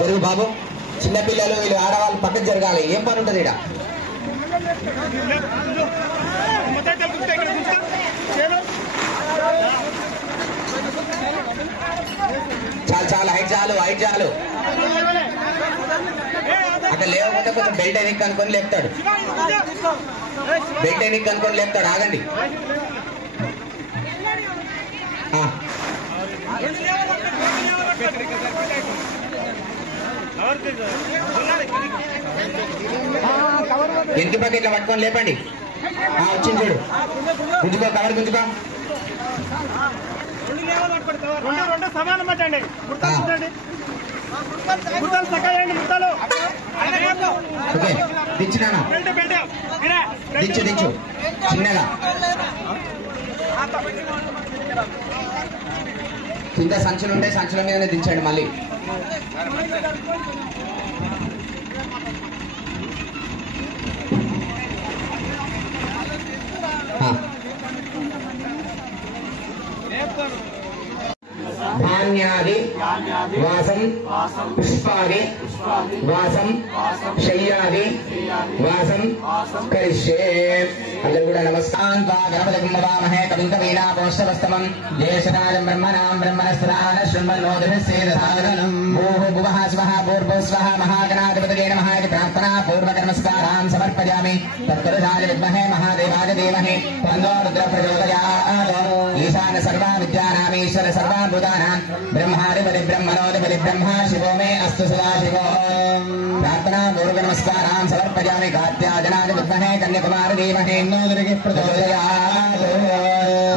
జరుగు బాబు, చిన్నపిల్లలు వీళ్ళు ఆడవాళ్ళు పక్కకు జరగాలి. ఏం పని ఉంటుంది ఇక్కడ? చాలు చాలు, హైట్ చాలు, హైట్ చాలు. అక్కడ లేకపోతే కొంచెం బెల్ట్ ఎనిక్ అనుకొని లేపుతాడు, బెల్ట్ ఎనిక్ అనుకొని లేపుతాడు. ఆగండి. ఇంటి పక్క ఇట్లా పట్టుకొని లేపండి. వచ్చింది చూడు, గుంజుకో, కవర్ గుంజుకో. దించు నాన్న, దించు దించు చిన్నగా. కింద సంచులు ఉంటే సంచుల మీదనే దించండి. మళ్ళీ ధాన్యాది వాసం పుష్పాది వాసం శయ్యాది వాసం కరిష్యే. అందరూ కూడా నమస్కారం. గణపతిమహే కవిం కవీనాపోష్టవస్తమం జ్యేష్ఠరాజం బ్రహ్మణాం బ్రహ్మణస్పదాన శృణ్వన్నోదభిస్సేదసాదనం భూః భువః స్వః భూర్భువః స్వః మహాగణాధిపతయే నమః ఇతి ప్రార్థనా పూర్వకర్మస్కారాం సమర్పయామి. తత్పురుషాయ విద్మహే మహాదేవాయ ధీమహి తన్నో రుద్రః ప్రచోదయాత్. ఈశాన సర్వ విద్యానామీశ్వర సర్వభూతానాం బ్రహ్మాధిపతి బ్రహ్మణోధిపతి బ్రహ్మ శివో మే అస్తు సదాశివో. ప్రార్థనా పూర్వక నమస్కారాం సమర్పయామి. కాత్యాయనాయ విద్మహే కన్యాకుమారి ధీమహి తన్నో దుర్గే ప్రచోదయాత్.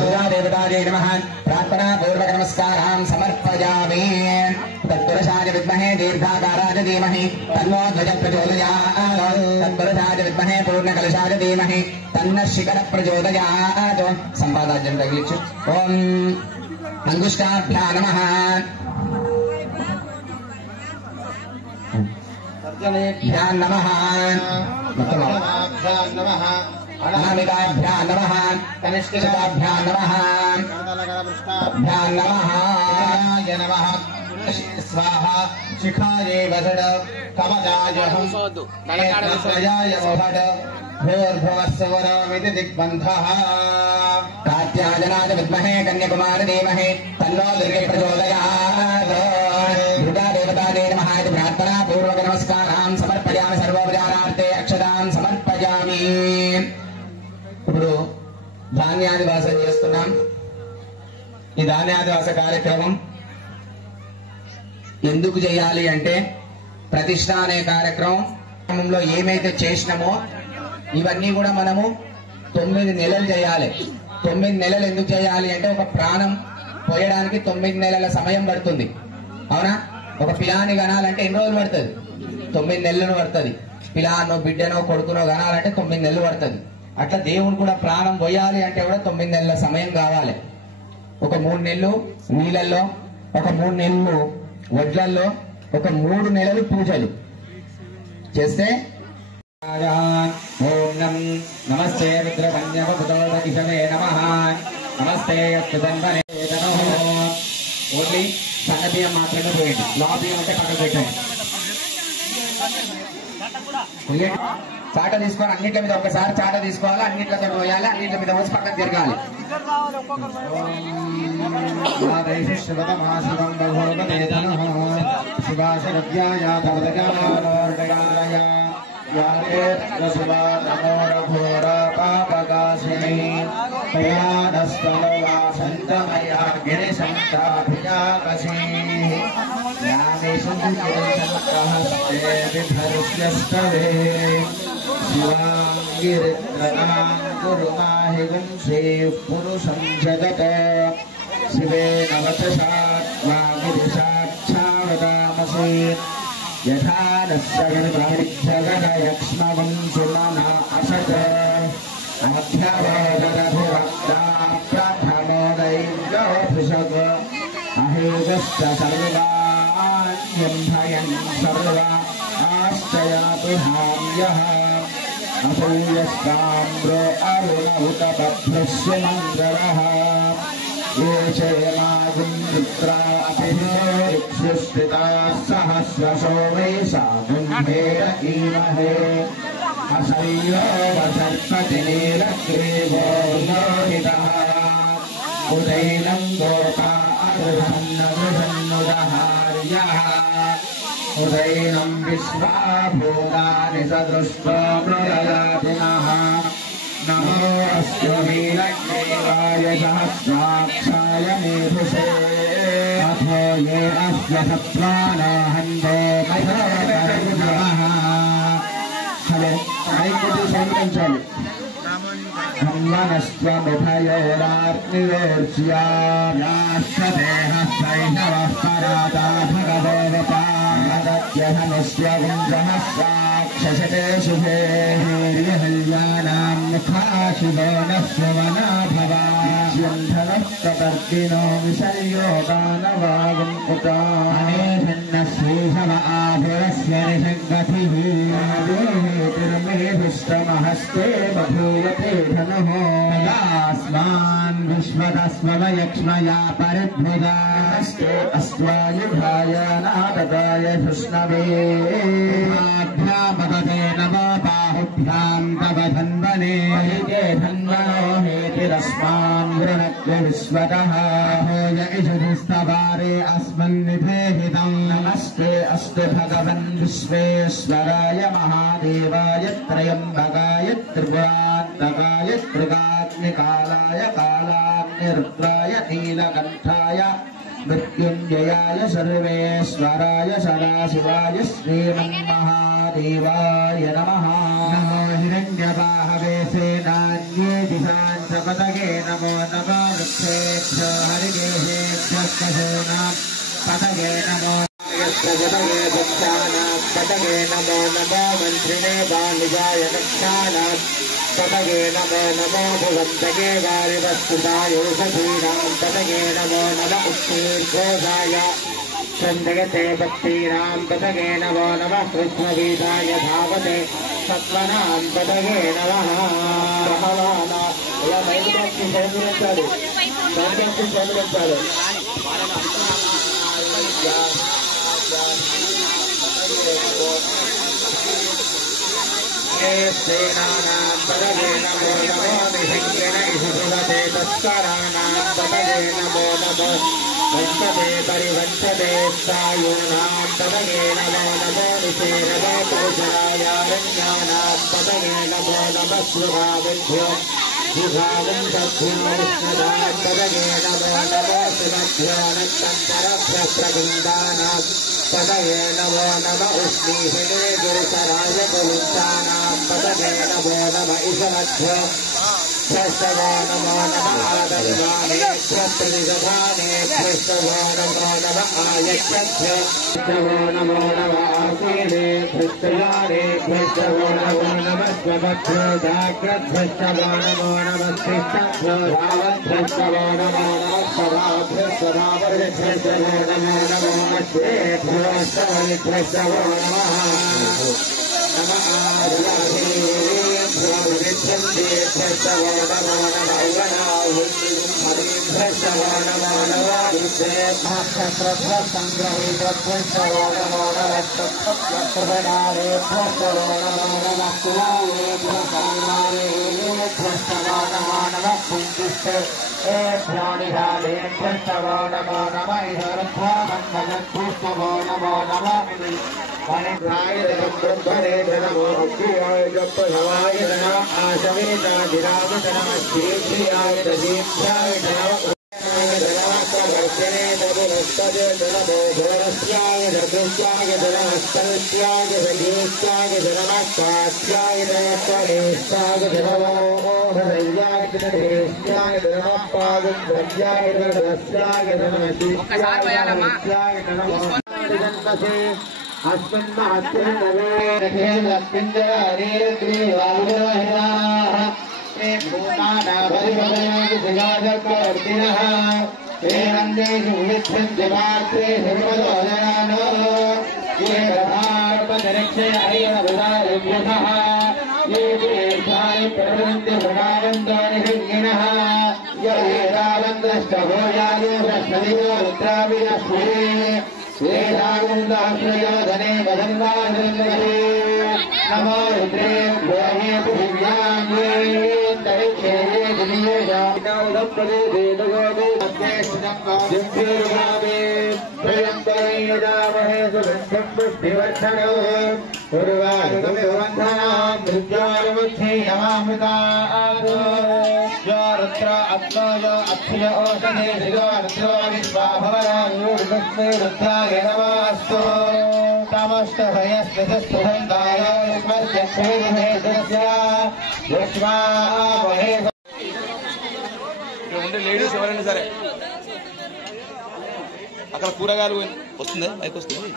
దుర్గాదేవతాయై నమః. ప్రార్థనా పూర్వక నమస్కారాం సమర్పయామి. తత్పురుషాయ విద్మహే దీర్ఘాకారాయ ధీమహి తన్నో ధ్వజ ప్రచోదయాత్. తత్పురుషాయ విద్మహే పూర్ణకలశాయ ధీమహి తన్నః శిఖర ప్రచోదయాత్. సంపాదాజ్యం తగిలించు. ఓం అంగుష్టాభ్యా నమః. తర్జనేభ్యా నమః. అనామికాభ్యా నమః. కనిష్ఠికాభ్యా నమః. భ్యా నమః. నమః. స్వాహ. శిఖాయే వసడ కవచాయ మోహడ భూర్భువస్సువరమితి దిగ్బంధః. కాత్యాయనాయ విద్మహే కన్యాకుమారి ధీమహి తన్నో దుర్గే ప్రచోదయాత్. దుర్గాదేవతాయై నమః ఇతి ప్రార్థనా పూర్వక నమస్కారాం సమర్పయామి. సర్వోపచారార్థే అక్షతాం సమర్పయామి. ఇప్పుడు ధాన్యాదివాసం చేస్తున్నాం. ఈ ధాన్యాదివాస కార్యక్రమం ఎందుకు చేయాలి అంటే, ప్రతిష్ఠ అనే కార్యక్రమంలో ఏమైతే చేసినామో ఇవన్నీ కూడా మనము 9 నెలలు చేయాలి. 9 నెలలు ఎందుకు చేయాలి అంటే, ఒక ప్రాణం పోయడానికి 9 నెలల సమయం పడుతుంది. అవునా? ఒక పిలాని కనాలంటే ఎన్ని రోజులు పడుతుంది? 9 నెలలు పడుతుంది. పిలానో బిడ్డనో కొడుకునో కనాలంటే 9 నెలలు పడుతుంది. అట్లా దేవుడు కూడా ప్రాణం పోయాలి అంటే కూడా 9 నెలల సమయం కావాలి. ఒక 3 నెలలు నీళ్ళల్లో, ఒక 3 నెలలు వడ్లల్లో, ఒక 3 నెలలు పూజలు చేస్తే ఓం నం నమస్తే రుద్రకన్యవే నమః. నమస్తే ఓన్లీ సన్న బియ్యం మాత్రమే పోయండి. లా బియ్యం అంటే పక్కన పెట్టండి. చాట తీసుకోవాలి. అన్నింటి మీద ఒకసారి చాట తీసుకోవాలి. అన్నింటితో పోయాలి. అన్నింటి మీద వచ్చి పక్కన తిరగాలి. పురుషం జగత శివేన వచసాక్షావతామసి యథా నగణయక్ష్మవం సుమనా అసత అధ్యవదరభివక్తా ప్రథమో దైవ్యోభిషక్ అహేగశ్చ సర్వాణ్యం భయం సర్వ ఆశ్చయాతు ధామ్యః అసూయస్తామ్రో అరుణ ఉత బభ్రస్య మంగళః ये क्षेमागुन्द्राभिषेक्ष्युष्टिताः सहस्रशो वै सागुन्धेन ईमहे असंयो वसर्पतिनीलग्रीवो लोहितः उदैनं गोपा अगृहन्नगृहन्नुदहार्यः उदैनं विश्वाभूतानि सदृष्ट्वा मृगयातिनः नमो अस्तु नीलग्रीवाय सहस्राक्षाय मेधुषे अथो ये अस्य सत्त्वानो हन्तो मयोपरिजवः हले ऐक्यति संरक्षामि हन्वनस्त्वमुभयोराग्निरोर्ज्या राष्ट्रदेहस्वैषवः पराता भगवता मदत्यहनस्य गुञ्जहस्राक्षसते शुभे वीर्यहल्यानां मुखाशिवो नः सुवना भवा यन्धनः प्रपर्दिनो विसर्यो दानवागम् उता अनेधन्नश्रीशव आभुरस्य निषङ्गतिः देहेतिर्मेधुष्टमहस्ते बभूवते धनुः तदास्मान् विश्वतस्मवयक्ष्मया परिद्भुतास्ते अस्त्वायुधाय नादताय कृष्णवे भ्यामपदे नमो बाहुभ्यां तव धन्वने ते धन्वनो हेतिरस्मान् वृणक्य विश्वतः होय इषुस्तवारे अस्मन्निधेहितं नमस्ते अस्तु भगवन् विश्वेश्वराय महादेवाय त्रयम्बकाय त्रिपुरान्तकाय त्रिकाग्निकालाय कालाग्निरुद्राय नीलकण्ठाय मृत्युञ्जयाय सर्वेश्वराय सदाशिवाय श्रीमन्महादेवाय नमः नमो हिरण्यबाहवे सेनान्ये दिशान्तपतगे नमो नमो वृक्षेभ्यो हरिगेहेभ्यस्तशोनां पतगे नमो पतगे वृक्षाणां पतगे नमो नमो मन्त्रिणे वाणिजाय नक्षाणां पतगे नमो नमो भुवन्तगे वारिवस्तुतायोषधीनां पतगे नमो नम उष्णीर्घोषाय चन्दयते भक्तीनां पतगे नमो नमः कृष्णवीताय धावते सत्त्वनां पतगे नमः भगवाना सेनानां पतगे नमो नमो निषङ्गेन इषुभुवते तत्कराणां पतगे नमो नमो वंशते परिवंशते सायूनां पतगे नमो नमो निषेनवो पुरुषरायारण्यानां पतगे नमो नमः स्रुभाविभ्यो विभावं विष्णुदां पतगे नमो नमो शिवभ्यो नक्तन्तरभ्यः प्रगुन्दानां पतगे नमो नम उष्णीहिने गिरिशराय कुलुञ्चानां पतगे नमो नम ईशवभ्यो कृष्णवो नमो नम आदर्वानेभ्यः प्रतिदधानेभ्यस्तवो नमो नम आयत्यभ्यो कृष्णवो नमो नम आसीनेभ्यस्तयानेभ्यस्तवो नमो नमः स्वभ्यो जाग्रद्भ्यस्तवो नमो नमः कृष्णभ्यो रावद्भ्यस्तवो नमो नमः स्वभाभ्यस्तभावर्भ्यस्तवो नमो नमो अश्वेभ्यो स्तवनिभ्यस्तवो नमः नमः आदिभ्यो विच्छन्देभ्यस्तवो नमो नमः हरिभ्यस्तवो नमो नमः विश्वेभ्यः सङ्ग्रहीतभ्यस्तवो नमो नमः तत्त्वप्रदानेभ्यस्तवो नमो नमः कुलालेभ्यस्तवो नमो नमः पुञ्जिष्टे प्राणिधानेभ्यस्तवो नमो नमः ईश्वरभ्यस्तवो नमो नमः वनिन्द्राय ब्रह्मणे नमो अग्नियाय जपधवाय नमः आशवेताधिराज नमः श्रीप्रियाय दीप्याय नमः वर्जने तदुरस्तज नमो घोरस्याय दृश्याय नमस्तत्याय सजीवस्याय नमः स्वाध्याय नमस्तेष्टाय नमो हृदयाय नमस्त्याय नमः पादद्रव्याय नमस्याय नमः शिष्याय नमः जन्मसे अस्मिन् महत्त्वनवे लक्ष्मीन्द्राणीरग्रीवायुरहिताः ते भूतानाभरिभवनानि जगाजकवर्तिनः ते वन्देषु विच्छन्त्यमार्ते सर्वदोदयानो ये रथार्पनिरीक्षय अयनभुतायुभ्यतः ये देशानि प्रभृन्ति भृणावन्तो निषङ्गिनः ये रावन्द्र धने नमो रुद्रेभ्योहे पृथिव्याङ्गे तरिक्षे प्रयम्बरैरजामहे सुगन्धं पुष्टिवर्धनो उर्वारुकमिवन्धनां मृत्योर्मुक्षे नमामृतारो यो रुद्र अत्मज अक्षय ओषधे श्रियो रुद्रो विश्वाभवरायुर्दस्मै रुद्राय नमस्तु तमष्टभयस्मितस्पृहन्ताय स्मर्त्यक्षेदिभेदस्य यक्ष्मामहे ఉండే లేడీస్ ఎవరైనా సరే అక్కడ కూరగాయలు వస్తుంది మైక్ వస్తుంది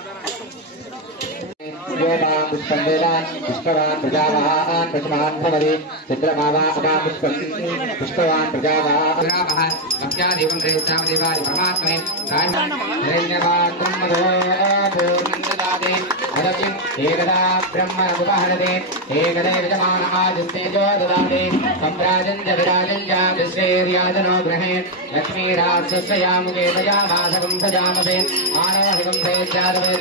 पुष्पवान् प्रजावान् पशुमान् भवति पुष्पवान् प्रजावान् भक्त्यादेवं श्रेष्ठामदेवाय परमात्मने पूर्णन्ददाते अदपि एकदा ब्रह्मणमुपहरते एकदा यजमानमादिस्तेजो ददाते सम्राजं च विराजं च विश्वेर्याजनो गृहे लक्ष्मीराक्षसयामुखे तयामासकं सजामते मानवहिकं सेत्यादवे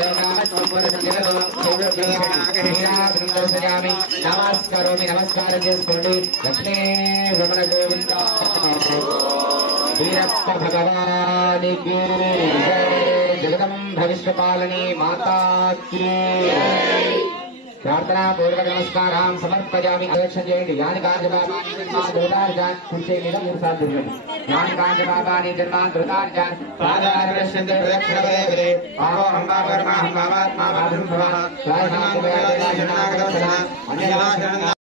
नमस्कारोमि नमस्कार लक्ष्मी रमण गोविंद वीरप्प भगवान की जगदम्ब भविष्यपालिनी माता की प्रार्थना पूर्वक नमस्कारां समर्पयामि अध्यक्ष जयंती यानि कार्यबाबानि जन्मान्तरतार्जान् कुञ्चेनिदं मूर्धाद्युर्गम् यानि कार्यबाबानि जन्मान्तरतार्जान् पादारश्यन्ते प्रदक्षिणपदे पावो हम्बा कर्मा हम्बावात्मा बाधुं भवः स्वाहा कुबेरदेवा शरणागतः अन्यदा शरणं